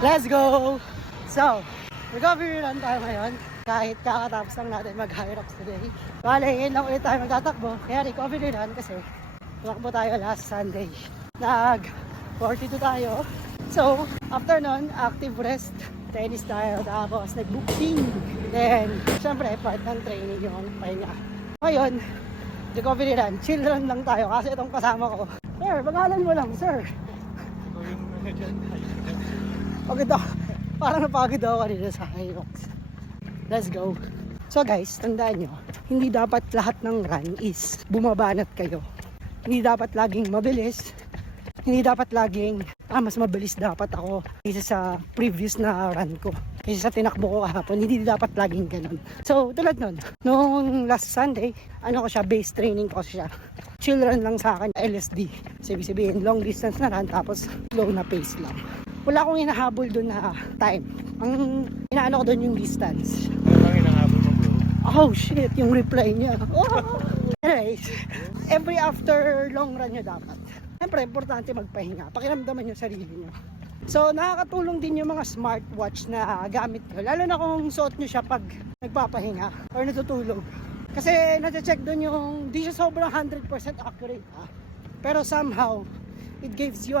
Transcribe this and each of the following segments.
Let's go! So, recovery run tayo ngayon. Kahit kakatapos lang natin mag-high rocks today. Bale, ngayon lang ulit tayo magtatakbo. Kaya recovery run kasi tumakbo tayo last Sunday. Nag-42 tayo. So, after nun, active rest. Tennis tayo, tapos nag-boxing. Then, syempre, part ng training yung pahinga. Ngayon, recovery run. Chill run lang tayo kasi itong kasama ko. Sir, bagalan mo lang, sir. Pagod ako. Parang napagod ako kanina sa high rocks. Let's go. So guys, tandaan nyo, hindi dapat lahat ng run is bumabanat kayo. Hindi dapat laging mabilis. Hindi dapat laging, mas mabilis dapat ako kaysa sa previous na run ko. Kaysa sa tinakbo ko kahapon, hindi dapat laging ganun. So, tulad nun, nung last Sunday, base training ko siya. Chill run lang sa akin, LSD. So, ibig sabihin, long distance na run, tapos slow na pace lang. Wala akong hinahabol dun na time. Ang inaano ko dun yung distance. Ano lang hinahabol mo, bro? Oh shit, yung reply niya. Oh. Anyways, every after long run nyo dapat. Siyempre, importante magpahinga. Pakiramdaman yung sarili nyo. So, nakakatulong din yung mga smartwatch na gamit nyo. Lalo na kung suot nyo siya pag nagpapahinga or natutulog. Kasi nati-check dun yung, di siya sobrang 100% accurate. Pero somehow, it gives you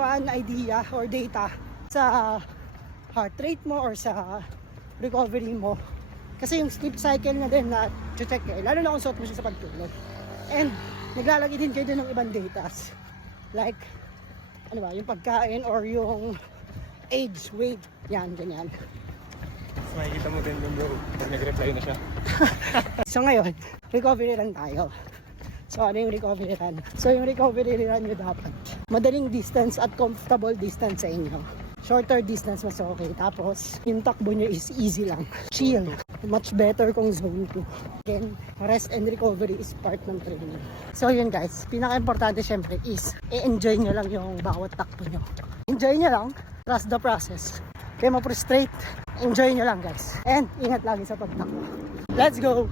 an idea or data sa heart rate mo or sa recovery mo. Kasi yung sleep cycle na din na check lalo na kung suot mo siya sa pagtulog. And naglalagay din kayo din ng ibang datas. Like, yung pagkain or yung age, weight, yan, ganyan. Mas makikita mo din yung bro, pag nag-reply na siya. So ngayon, recovery run tayo. So ano yung recovery run? So yung recovery run nyo dapat madaling distance at comfortable distance sa inyo. Shorter distance mas okay. Tapos yung takbo nyo is easy lang. Chill. Much better kung zone 2. Again, rest and recovery is part ng training. So yun guys, pinaka-importante syempre is i-enjoy nyo lang yung bawat takbo nyo. Enjoy nyo lang, trust the process. Kaya ma-frustrate, enjoy nyo lang guys. And ingat lagi sa pagtakbo. Let's go!